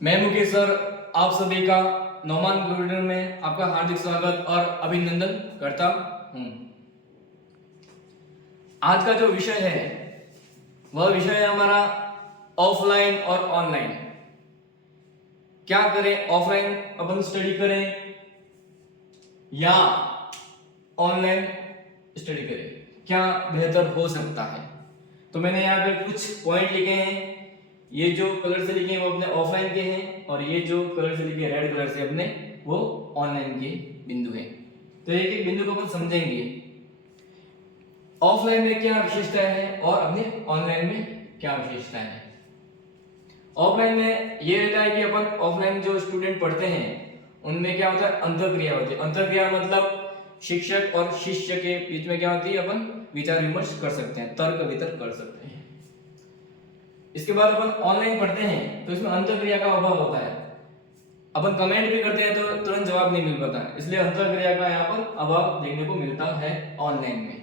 मैं मुकेश सर, आप सभी का नौमान कंप्यूटर में आपका हार्दिक स्वागत और अभिनंदन करता हूं। आज का जो विषय है वह विषय है हमारा ऑफलाइन और ऑनलाइन। क्या करें, ऑफलाइन अपन स्टडी करें या ऑनलाइन स्टडी करें, क्या बेहतर हो सकता है। तो मैंने यहाँ पे कुछ पॉइंट लिखे हैं। ये जो कलर से लिखे हैं वो अपने ऑफलाइन के हैं और ये जो कलर से लिखे रेड कलर से अपने वो ऑनलाइन के बिंदु हैं। तो एक एक बिंदु को अपन समझेंगे, ऑफलाइन में क्या विशेषता है और अपने ऑनलाइन में क्या विशेषता है। ऑफलाइन में ये रहता है कि अपन ऑफलाइन जो स्टूडेंट पढ़ते हैं उनमें क्या होता है, अंतरक्रिया होती है। अंतरक्रिया मतलब शिक्षक और शिष्य के बीच में क्या होती है, अपन विचार विमर्श कर सकते हैं, तर्क वितर्क कर सकते हैं। इसके बाद अपन ऑनलाइन पढ़ते हैं तो इसमें अंतरक्रिया का अभाव होता है। अपन कमेंट भी करते हैं तो तुरंत जवाब नहीं मिल पाता है, इसलिए अंतरक्रिया का यहाँ पर अभाव देखने को मिलता है ऑनलाइन में।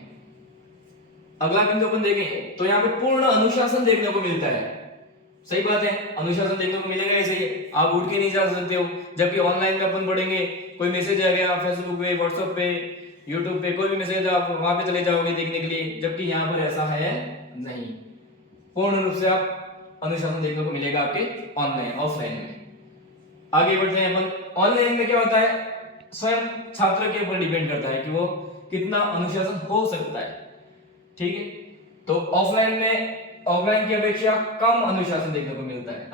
अगला बिंदु अपन देखें तो यहाँ पे पूर्ण अनुशासन देखने को मिलता है। सही बात है, अनुशासन देखने को मिलेगा ही सही, आप उठ के नहीं जा सकते हो। जबकि ऑनलाइन में अपन पढ़ेंगे, कोई मैसेज आ गया फेसबुक पे, व्हाट्सएप पे, यूट्यूब पे, कोई भी मैसेज आप वहां पे चले जाओगे देखने के लिए, जबकि यहाँ पर ऐसा है नहीं। पूर्ण रूप से आप अनुशासन देखने को मिलेगा आपके ऑनलाइन ऑफलाइन में। आगे बढ़ते हैं अपन। ऑनलाइन में क्या होता है, स्वयं छात्र के ऊपर डिपेंड करता है कि वो कितना अनुशासन हो सकता है। ठीक है, तो ऑफलाइन की अपेक्षा कम अनुशासन देखने को मिलता है।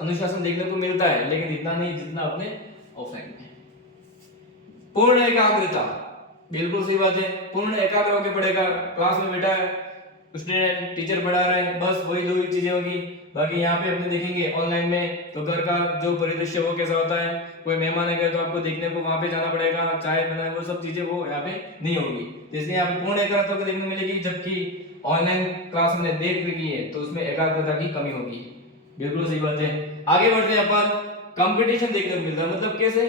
अनुशासन देखने को मिलता है लेकिन इतना नहीं जितना अपने ऑफलाइन में। पूर्ण एकाग्रता, बिल्कुल सही बात है। पूर्ण एकाग्र होकर पढ़ेगा, क्लास में बैठा है स्टूडेंट, टीचर पढ़ा रहे हैं, बस वही दो ही चीजें होगी। बाकी यहाँ पे अपने देखेंगे ऑनलाइन में तो घर का जो परिदृश्य वो कैसा होता है, कोई मेहमान आ गए तो आपको देखने को वहां पे जाना पड़ेगा, चाय बनाए, वो सब चीजें वो यहाँ पे नहीं होगी। इसलिए यहाँ पे पूर्ण एकाग्रता को देखने मिलेगी, जबकि ऑनलाइन क्लास हमने देख रखी है तो उसमें एकाग्रता की कमी होगी। बिल्कुल सही बात है। आगे बढ़ते हैं अपन। कंपटीशन देखने को मिलता है, मतलब कैसे,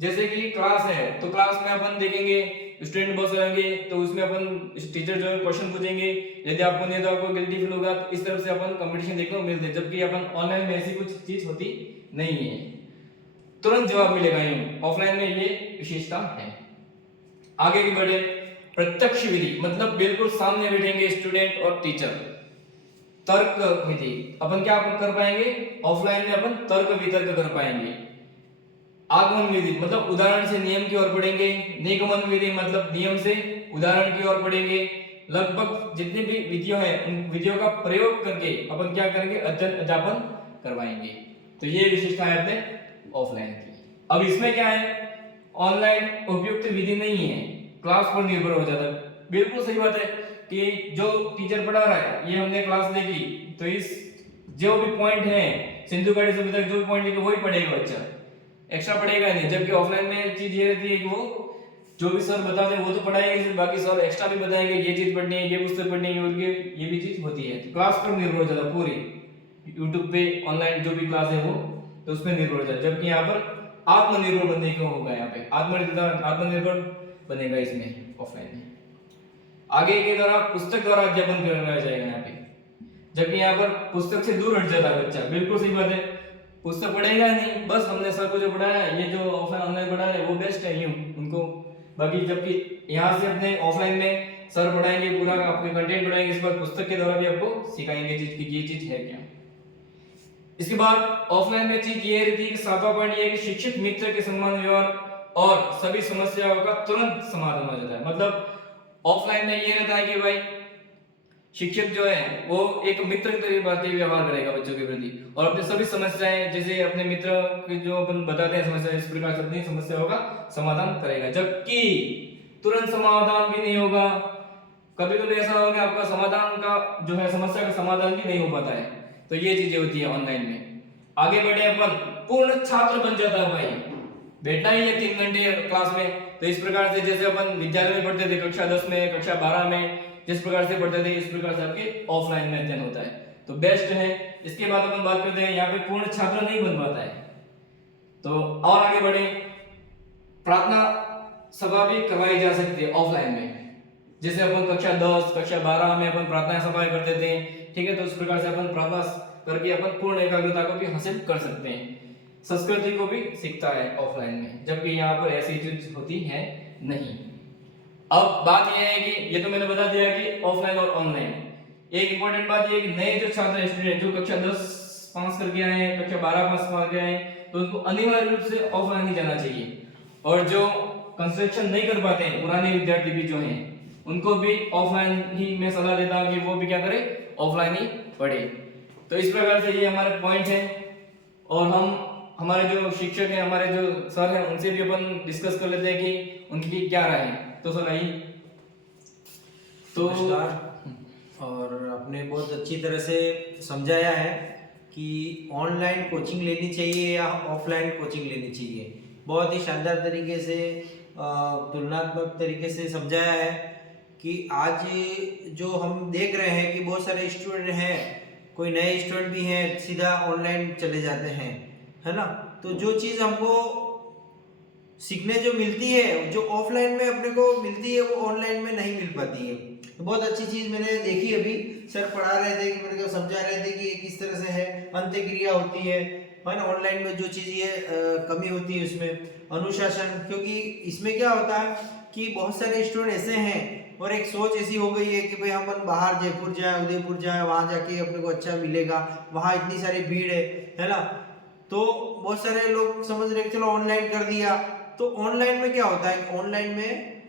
जैसे कि क्लास है तो क्लास में अपन देखेंगे स्टूडेंट बहुत रहेंगे तो उसमें अपन टीचर जो है क्वेश्चन पूछेंगे, यदि आपको नहीं तो आपको गिल्टी फील होगा। तो इस तरफ से अपन कंपटीशन देखने को मिलते हैं, जबकि अपन ऑनलाइन में ऐसी कुछ चीज होती नहीं है, तुरंत जवाब मिलेगा। यूं ऑफलाइन में ये विशेषता है। आगे की बढ़े, प्रत्यक्ष विधि मतलब बिल्कुल सामने बैठेंगे स्टूडेंट और टीचर। तर्क विधि अपन क्या कर पाएंगे, ऑफलाइन में अपन तर्क वितर्क कर पाएंगे। आगमन विधि मतलब उदाहरण से नियम की ओर पढ़ेंगे। निगमन विधि मतलब नियम से उदाहरण की ओर पढ़ेंगे। लगभग जितनी भी विधियां हैं उन विधियों का प्रयोग करके अपन क्या करेंगे, अध्ययन अध्यापन करवाएंगे। तो ये विशेषता है अपने ऑफलाइन की। अब इसमें क्या है, ऑनलाइन उपयुक्त विधि नहीं है, क्लास पर निर्भर हो जाता है। बिल्कुल सही बात है कि जो टीचर पढ़ा रहा है, ये हमने क्लास देखी तो इस जो भी पॉइंट है सिंधु घाटी सभ्यता के जो भी पॉइंट लिखे वही पढ़ेगा बच्चा, एक्स्ट्रा पढ़ेगा नहीं। जबकि ऑफलाइन में चीज ये रहती है कि वो जो भी सर बताते हैं वो तो पढ़ाएंगे, बाकी सर एक्स्ट्रा भी बताएंगे, ये चीज पढ़नी है, ये पुस्तक पढ़नी है, और ये भी चीज होती है। तो क्लास पर निर्भर हो जाता है पूरी, यूट्यूब पे ऑनलाइन जो भी क्लास है वो तो उसमें निर्भर हो जाता है। जबकि यहाँ पर आत्मनिर्भर बनने को होगा, यहाँ पे आत्मनिर्भर बनेगा इसमें ऑफलाइन में। आगे के द्वारा पुस्तक द्वारा अध्यापन करवाया जाएगा यहाँ पे, जबकि यहाँ पर पुस्तक से दूर हट जाता है बच्चा। बिल्कुल सही बात है, पुस्तक पढ़ेगा नहीं, बस हमने सर को जो पढ़ाया ये जो ऑफलाइन ऑनलाइन पढ़ा है वो बेस्ट है यूं उनको। बाकी जबकि यहाँ से अपने ऑफलाइन में सर पढ़ाएंगे, पूरा आपके कंटेंट पढ़ाएंगे, इस बार पुस्तक के द्वारा भी आपको सिखाएंगे चीज की ये चीज है क्या। इसके बाद ऑफलाइन में चीज ये रहती है कि सातवां पॉइंट ये है कि शिक्षक मित्र के सम्मान व्यवहार और सभी समस्याओं का तुरंत समाधान हो जाता है। मतलब ऑफलाइन में ये रहता है कि भाई शिक्षक जो है वो एक मित्र की तरह बातें व्यवहार करेगा बच्चों के प्रति, और अपने सभी समस्याएं जैसे अपने मित्र के जो अपन बताते हैं समस्या, इस प्रकार से अपनी समस्याओं का समाधान करेगा। जबकि तुरंत समाधान भी नहीं होगा, कभी कभी ऐसा होगा आपका समाधान का जो है समस्या का समाधान भी नहीं हो पाता है। तो ये चीजें होती है ऑनलाइन में। आगे बढ़े अपन, पूर्ण छात्र बन जाता है भाई, बैठना ही है 3 घंटे क्लास में। तो इस प्रकार से जैसे अपन विद्यालय में पढ़ते थे कक्षा 10 में, कक्षा 12 में जिस प्रकार से पढ़ते थे, इस प्रकार से आपके ऑफलाइन में अध्ययन होता है, तो बेस्ट है। इसके बाद अपन बात करते हैं, यहाँ पे पूर्ण छात्र नहीं बन पाता है। तो और आगे बढ़े, प्रार्थना सभा भी करवाई जा सकती है ऑफलाइन में। जैसे अपन कक्षा 10 कक्षा 12 में अपन प्रार्थना सभाएं करते थे, ठीक है, तो उस प्रकार से अपन प्रार्थना करके अपन पूर्ण एकाग्रता को भी हासिल कर सकते हैं। संस्कृति को भी सीखता है ऑफलाइन में, जबकि यहाँ पर ऐसी चीज होती है नहीं। अब बात यह है कि ये तो मैंने बता दिया कि ऑफलाइन और ऑनलाइन। एक इंपॉर्टेंट बात ये है कि नए जो छात्र स्टूडेंट जो कक्षा 10 पास करके आए हैं, कक्षा 12 पास करके आए हैं, तो उनको अनिवार्य रूप से ऑफलाइन ही जाना चाहिए। और जो कंस्ट्रक्शन नहीं कर पाते हैं पुराने विद्यार्थी भी जो हैं, उनको भी ऑफलाइन ही मैं सलाह देता हूँ कि वो भी क्या करें, ऑफलाइन ही पढ़े। तो इस प्रकार से ये हमारे पॉइंट है, और हम हमारे जो शिक्षक हैं, हमारे जो सर हैं, उनसे भी अपन डिस्कस कर लेते हैं कि उनकी क्या राय है। तो सर आइए। तो और आपने बहुत अच्छी तरह से समझाया है कि ऑनलाइन कोचिंग लेनी चाहिए या ऑफलाइन कोचिंग लेनी चाहिए। बहुत ही शानदार तरीके से तुलनात्मक तरीके से समझाया है कि आज जो हम देख रहे हैं कि बहुत सारे स्टूडेंट हैं, कोई नए स्टूडेंट भी हैं, सीधा ऑनलाइन चले जाते हैं, है ना। तो जो चीज़ हमको सीखने जो मिलती है, जो ऑफलाइन में अपने को मिलती है, वो ऑनलाइन में नहीं मिल पाती है। तो बहुत अच्छी चीज़ मैंने देखी, अभी सर पढ़ा रहे थे कि मेरे को समझा रहे थे कि ये किस तरह से है, अंत्यक्रिया होती है ना। ऑनलाइन में जो चीज़ ये कमी होती है उसमें अनुशासन, क्योंकि इसमें क्या होता है कि बहुत सारे स्टूडेंट ऐसे हैं और एक सोच ऐसी हो गई है कि भाई हम बाहर जयपुर जाए, उदयपुर जाए, वहाँ जाके अपने को अच्छा मिलेगा, वहाँ इतनी सारी भीड़ है ना। तो बहुत सारे लोग समझ रहे चलो ऑनलाइन कर दिया। तो ऑनलाइन में क्या होता है, ऑनलाइन में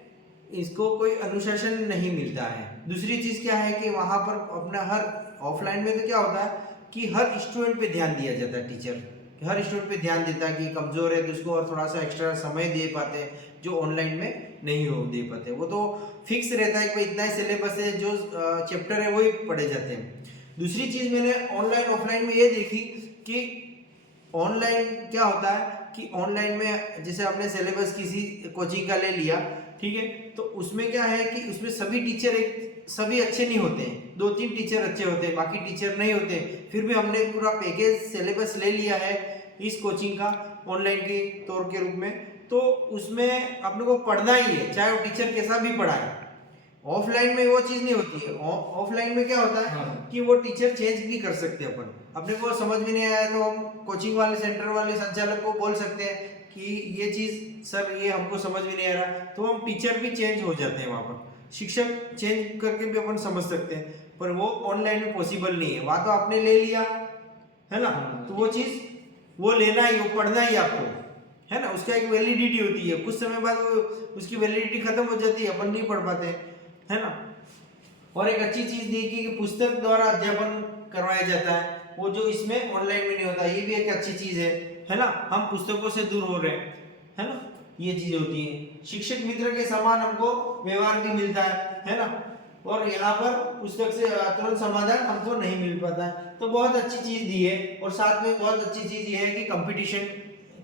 इसको कोई अनुशासन नहीं मिलता है। दूसरी चीज़ क्या है कि वहाँ पर अपना हर ऑफलाइन में तो क्या होता है कि हर स्टूडेंट पे ध्यान दिया जाता है, टीचर हर स्टूडेंट पे ध्यान देता है कि कमज़ोर है तो उसको और थोड़ा सा एक्स्ट्रा समय दे पाते हैं, जो ऑनलाइन में नहीं हो दे पाते। वो तो फिक्स रहता है कि भाई इतना ही सिलेबस है, जो चैप्टर है वही पढ़े जाते हैं। दूसरी चीज़ मैंने ऑनलाइन ऑफलाइन में ये देखी कि ऑनलाइन क्या होता है कि ऑनलाइन में जैसे आपने सिलेबस किसी कोचिंग का ले लिया, ठीक है, तो उसमें क्या है कि उसमें सभी टीचर सभी अच्छे नहीं होते हैं, 2-3 टीचर अच्छे होते हैं, बाकी टीचर नहीं होते। फिर भी हमने पूरा पैकेज सिलेबस ले लिया है इस कोचिंग का ऑनलाइन के तौर के रूप में, तो उसमें अपने को पढ़ना ही है, चाहे वो टीचर कैसा भी पढ़ाए। ऑफलाइन में वो चीज़ नहीं होती है। ऑफलाइन में क्या होता है कि वो टीचर चेंज भी कर सकते हैं। अपन अपने को समझ में नहीं आया तो हम कोचिंग वाले सेंटर वाले संचालक को बोल सकते हैं कि ये चीज़ सर ये हमको समझ में नहीं आ रहा, तो हम टीचर भी चेंज हो जाते हैं, वहाँ पर शिक्षक चेंज करके भी अपन समझ सकते हैं। पर वो ऑनलाइन में पॉसिबल नहीं है। वहाँ तो आपने ले लिया है ना, तो वो चीज़ वो लेना ही, वो पढ़ना ही आपको है ना। उसका एक वैलिडिटी होती है, कुछ समय बाद वो उसकी वैलिडिटी खत्म हो जाती है, अपन नहीं पढ़ पाते है ना। और एक अच्छी चीज़ देखी कि पुस्तक द्वारा अध्यापन करवाया जाता है, वो जो इसमें ऑनलाइन में नहीं होता। ये भी एक अच्छी चीज़ है ना। हम पुस्तकों से दूर हो रहे हैं, है ना, ये चीज़ होती है। शिक्षक मित्र के समान हमको व्यवहार भी मिलता है ना। और यहाँ पर पुस्तक से तुरंत समाधान हमको नहीं मिल पाता है। तो बहुत अच्छी चीज़ दी है। और साथ में बहुत अच्छी चीज़ ये है कि कंपटीशन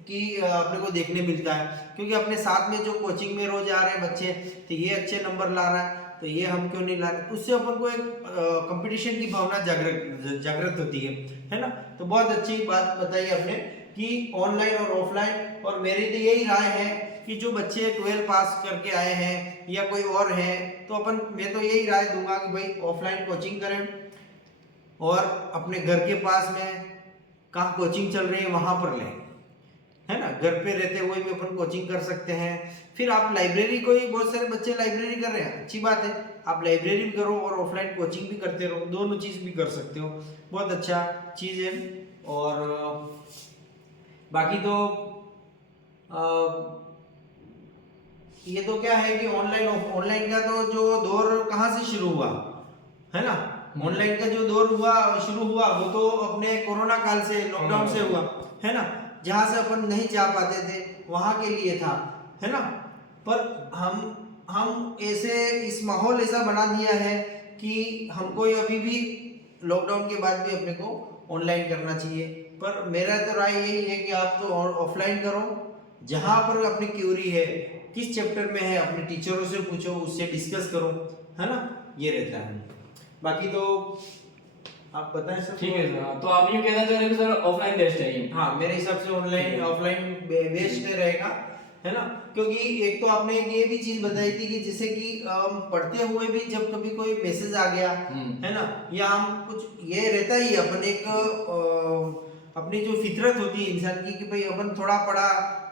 की अपने को देखने मिलता है, क्योंकि अपने साथ में जो कोचिंग में रोज आ रहे हैं बच्चे, तो ये अच्छे नंबर ला रहा है तो ये हम क्यों नहीं ला रहे, उससे अपन को एक कंपटीशन की भावना जागृत होती है ना। तो बहुत अच्छी बात बताई आपने कि ऑनलाइन और ऑफलाइन। और मेरी तो यही राय है कि जो बच्चे 12 पास करके आए हैं या कोई और है, तो मैं तो यही राय दूंगा कि भाई ऑफलाइन कोचिंग करें, और अपने घर के पास में कहाँ कोचिंग चल रही है वहाँ पर लें, है ना। घर पे रहते हुए भी अपन कोचिंग कर सकते हैं। फिर आप लाइब्रेरी, कोई बहुत सारे बच्चे लाइब्रेरी कर रहे हैं, अच्छी बात है, आप लाइब्रेरी भी करो और ऑफलाइन कोचिंग भी करते रहो, दोनों चीज़ भी कर सकते हो, बहुत अच्छा चीज़ है। और बाकी तो ये तो क्या है कि ऑनलाइन का तो जो दौर कहाँ से शुरू हुआ है ना, ऑनलाइन का जो दौर शुरू हुआ वो तो अपने कोरोना काल से, लॉकडाउन से हुआ है ना, जहाँ से अपन नहीं जा पाते थे वहाँ के लिए था, है ना। पर हम ऐसे इस माहौल ऐसा बना दिया है कि हमको अभी भी लॉकडाउन के बाद भी अपने को ऑनलाइन करना चाहिए। पर मेरा तो राय यही है कि आप तो ऑफलाइन करो, जहाँ पर अपनी क्यूरी है, किस चैप्टर में है, अपने टीचरों से पूछो, उससे डिस्कस करो, है ना, ये रहता है। बाकी तो आप बताएं सर। ठीक है सर, तो आप ये कहना चाह रहे हैं सर ऑफलाइन बेस्ट है ये? हाँ, मेरे हिसाब से ऑनलाइन ऑफलाइन बेस्ट रहेगा। है ना। क्योंकि एक तो आपने एक ये भी चीज बताई थी कि जैसे कि पढ़ते हुए भी जब कभी कोई मैसेज आ गया, है ना, या हम कुछ ये रहता ही है अपन एक अपनी जो फितरत होती है इंसान की कि भाई अपन थोड़ा पढ़ा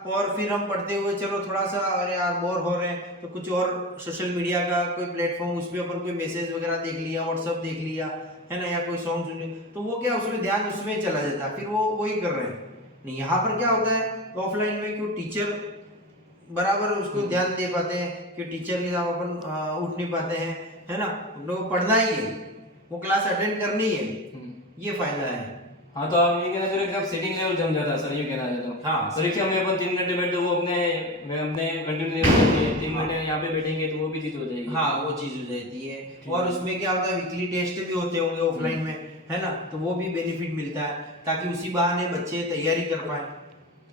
और फिर हम पढ़ते हुए चलो थोड़ा सा अरे यार बोर हो रहे हैं तो कुछ और सोशल मीडिया का कोई प्लेटफॉर्म उस पर अपन कोई मैसेज वगैरह देख लिया, व्हाट्सअप देख लिया, है ना, या कोई सॉन्ग सुन लिया, तो वो क्या उसमें ध्यान उसमें चला जाता है, फिर वो वही कर रहे हैं। नहीं, यहाँ पर क्या होता है ऑफलाइन में क्यों टीचर बराबर उसको ध्यान दे पाते हैं कि टीचर के साथ अपन उठ नहीं पाते हैं, है ना, हम लोग को पढ़ना ही है, वो क्लास अटेंड करनी है, ये फायदा है। हाँ, तो आप ये कहना चाह रहे हैं कि आप सिटिंग लेवल जम जाता है सर, ये कहना चाहता हूँ। हाँ, परीक्षा में अपन 3 घंटे बैठे वो अपने कंटिन्यू नहीं हो सकती है, 3 घंटे यहाँ पे बैठेंगे तो वो भी चीज हो जाएगी। हाँ, वो चीज हो जाती है। और उसमें क्या होता है वीकली टेस्ट भी होते होंगे ऑफलाइन में, है ना, तो वो भी बेनिफिट मिलता है ताकि उसी बहाने बच्चे तैयारी कर पाए,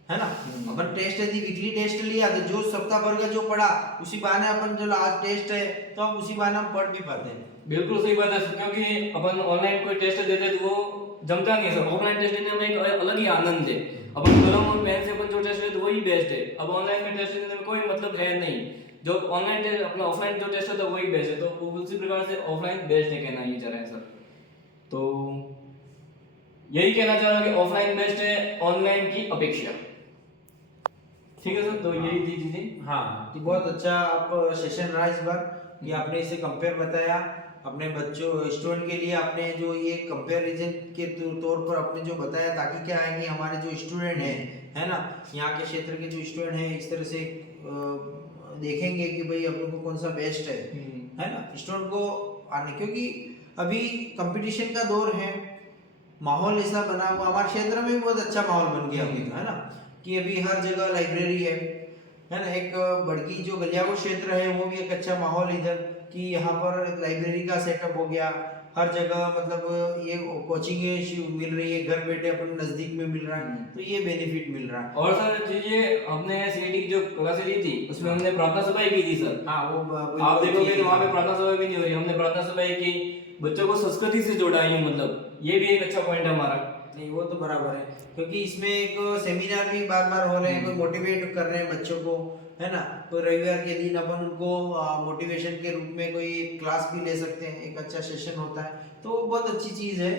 है ना। अपन टेस्ट यदि वीकली टेस्ट लिया तो जो सप्ताह भर का जो पढ़ा उसी बहाने अपन जो लास्ट टेस्ट है तो हम उसी बहाने हम पढ़ भी पाते हैं। बिल्कुल सही बात है सर, क्योंकि अपन ऑनलाइन कोई टेस्ट देते तो वो जमता नहीं है सर। ऑफलाइन टेस्ट देने में एक अलग ही आनंद है। अपन कलम और पेन से अपन जो टेस्ट देते वही बेस्ट है। अब ऑनलाइन में टेस्ट देने में कोई मतलब है नहीं। जो ऑनलाइन टेस्ट अपना ऑफलाइन जो टेस्ट होता है वही बेस्ट है, तो उसी प्रकार से ऑफलाइन बेस्ट है, कहना ये चाह रहे हैं सर। तो यही कहना चाह रहा हूँ कि ऑफलाइन बेस्ट है ऑनलाइन की अपेक्षा। ठीक है सर, तो यही थी चीजें। हाँ, तो बहुत अच्छा आप सेशन रहा इस बार कि आपने इसे कंपेयर बताया अपने बच्चों स्टूडेंट के लिए, आपने जो ये कंपैरिजन के तौर पर आपने जो बताया, ताकि क्या है कि हमारे जो स्टूडेंट हैं, है ना, यहाँ के क्षेत्र के जो स्टूडेंट हैं इस तरह से देखेंगे कि भाई अपन को कौन सा बेस्ट है ना, स्टूडेंट को आने, क्योंकि अभी कंपटीशन का दौर है, माहौल ऐसा बना हुआ, हमारे क्षेत्र में भी बहुत अच्छा माहौल बन गया अभी, है ना, कि अभी हर जगह लाइब्रेरी है ना। एक बड़की जो गलियाकोट क्षेत्र है वो भी एक अच्छा माहौल इधर कि यहाँ पर लाइब्रेरी का सेटअप हो गया, हर जगह मतलब ये कोचिंग मिल रही है, घर बैठे अपन नजदीक में मिल रहा है, तो ये बेनिफिट मिल रहा है। और सर ये हमने सीईटी की जो क्लासेस ली थी उसमें हमने प्रार्थना सभा भी की थी सर। हाँ, वो आप देखोगे तो वहाँ पे प्रार्थना सभा भी नहीं हो रही, हमने प्रार्थना सभा की, बच्चों को संस्कृति से जोड़ा है, मतलब ये भी एक अच्छा पॉइंट है हमारा। नहीं, वो तो बराबर है, क्योंकि इसमें एक सेमिनार भी बार बार हो रहे हैं, कोई मोटिवेट कर रहे हैं बच्चों को, है ना, तो रविवार के दिन अपन उनको मोटिवेशन के रूप में कोई क्लास भी ले सकते हैं, एक अच्छा सेशन होता है, तो बहुत अच्छी चीज़ है।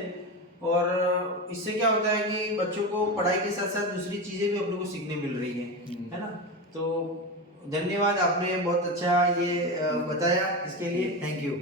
और इससे क्या होता है कि बच्चों को पढ़ाई के साथ साथ दूसरी चीज़ें भी अपने को सीखने मिल रही है ना। तो धन्यवाद, आपने बहुत अच्छा ये बताया, इसके लिए थैंक यू।